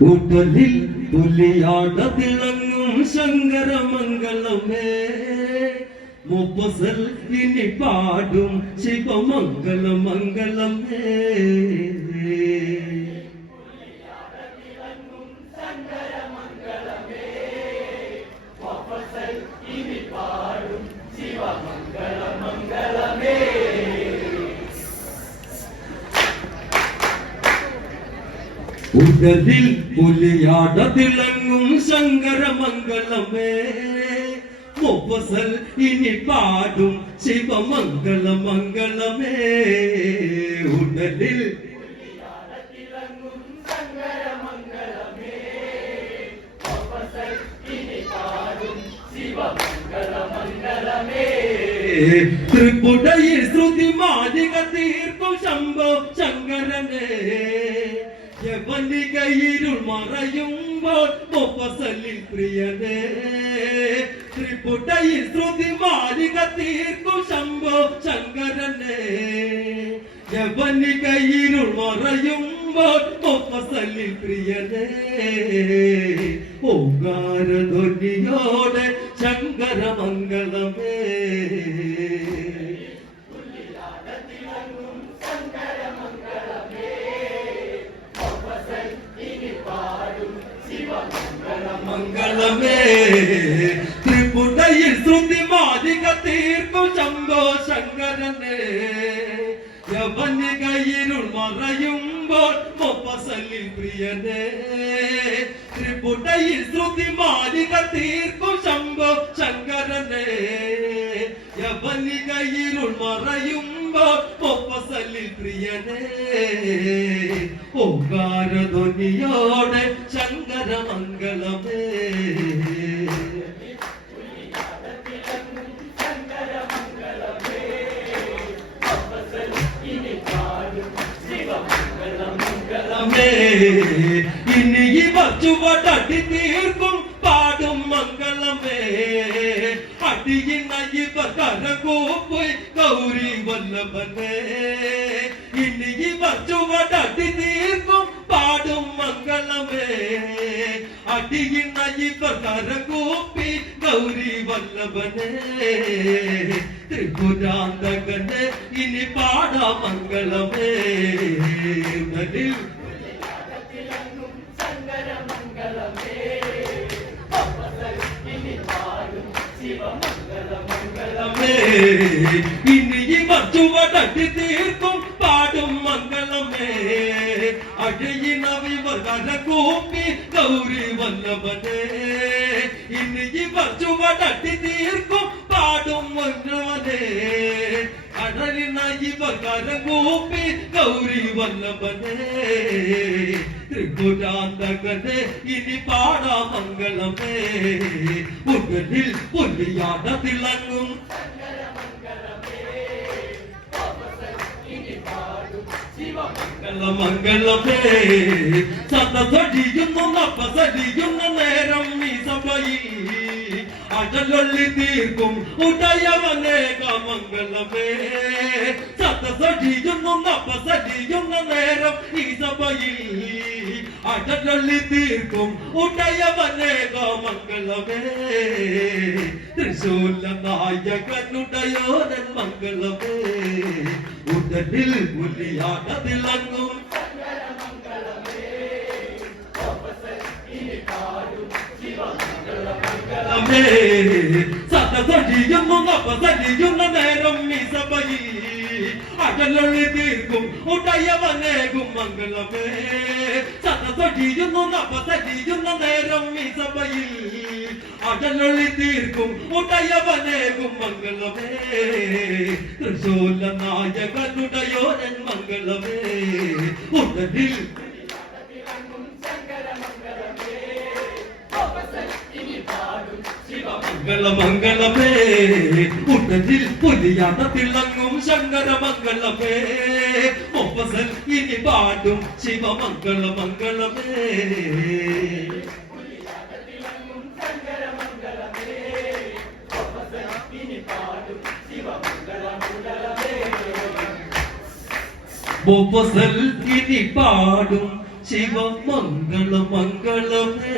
കൂട്ടലിൽ തുല്യാട തിളങ്ങും ശങ്കരമംഗളമേ. മുപ്പസൽ ഇനി പാടും ശിവമംഗള മംഗളമേ ഉടലിൽ പുലിയാട തിളങ്ങും ശങ്കരമംഗളമേ മുപ്പസൽ ഇനി പാടും ശിവമംഗള മംഗളമേ ഉടലിൽ ത്രിപുടയിൽ ശ്രുതി മാലിക യവനികയിരുൾ മറയുമ്പോൾ മുപ്പസലിൽ പ്രിയതേ. ത്രിപുടയിൽ ശ്രുതി മാലിക തീർക്കും ശംഭോ ശങ്കരനെ. യവനികയിരുൾ മറയുമ്പോൾ മുപ്പസലിൽ പ്രിയതേ. ഓങ്കാരധ്വനിയോടെ ശങ്കരമംഗളമേ. തീർക്കും ശങ്കരനെ ശങ്കരനെ കയ്യിലുൾ മറയുമ്പോൾ മൊപ്പസലിൽ പ്രിയനെ. ത്രിപുടയിൽ ശ്രുതി മാലിക തീർക്കും ശംഭോ ശങ്കരനെ. യവനികയിരുൾ മറയുമ്പോൾ മൊപ്പസലിൽ പ്രിയനെ. ഓങ്കാരധ്വനിയോടെ ശങ്കരമംഗളമേ. മംഗളമേ ഇനി ഇവ ചുവടടി തീർക്കും പാടും മംഗളമേ അടിയിന്ന ഇവ കരകൂപ്പും ഗൗരി വല്ലഭനേ ഇനി ഇവ ചുവടടി തീർക്കും പാടും മംഗളമേ അടിയിന്ന ഇവ കരകൂപ്പി ഗൗരി വല്ലഭനേ ത്രിപുരാന്തകനെ ഇനി പാടാ മംഗളമേ ഉടലിൽ ഇനി ഇവർ തീർക്കും പാടും മംഗളമേ. അഴയിനവിവർ കൂപ്പി ഗൗരി വല്ലഭനേ ഇനി ഇവർ ചുവടട്ടി തീർക്കും പാടും മംഗളമേ. അടലിന ഇവർ കരകൂപ്പി ഗൗരി വല്ലഭനേ. ത്രിപുരാന്തകനെ ഇനി പാടാ മംഗളമേ. ഉടലിൽ പുല്ലിയാട തിളങ്ങും. മംഗളമേ സതസടിയുന്നു നപ്പസടിയുന്ന നേരം ഈ സഭയിൽ. അടലൊള്ളി തീർക്കും. ഉടയവനേക മംഗളമേ. സതസടിയുന്നു നപ്പസടിയുന്ന നേരം ഈ സഭയിൽ അടലൊള്ളി തീർക്കും. ഉടയവനേക മംഗളമേ. തൃശൂല നായകനുടയോരൻ മംഗളമേ. ഉടലിൽ പുലിയാട തിളങ്ങും മംഗളമേ സതസടിയുന്നു നപ്പസടിയുന്ന നേരം ഈ സഭയിൽ. അകലൊള്ളി തീർക്കും ഉടയവനേകും മംഗളമേ. സതസടിയുന്നു നപ്പസടിയുന്ന നേരം ഈ സഭയിൽ. അകലൊള്ളി തീർക്കും ഉടയവനേകും മംഗളമേ. തൃശൂല നായകനുടയോരൻ മംഗളമേ. ഉടലിൽ മംഗളമംഗളമേ ഉടലിൽ പുലിയാത തിളങ്ങും ശങ്കരമംഗളമേ. ഒപ്പസൽ ഇനി പാടും ശിവമംഗളമംഗളമേ. ഒപ്പസൽ ഇനി പാടും ശിവമംഗളമംഗളമേ. മംഗള മംഗളമേ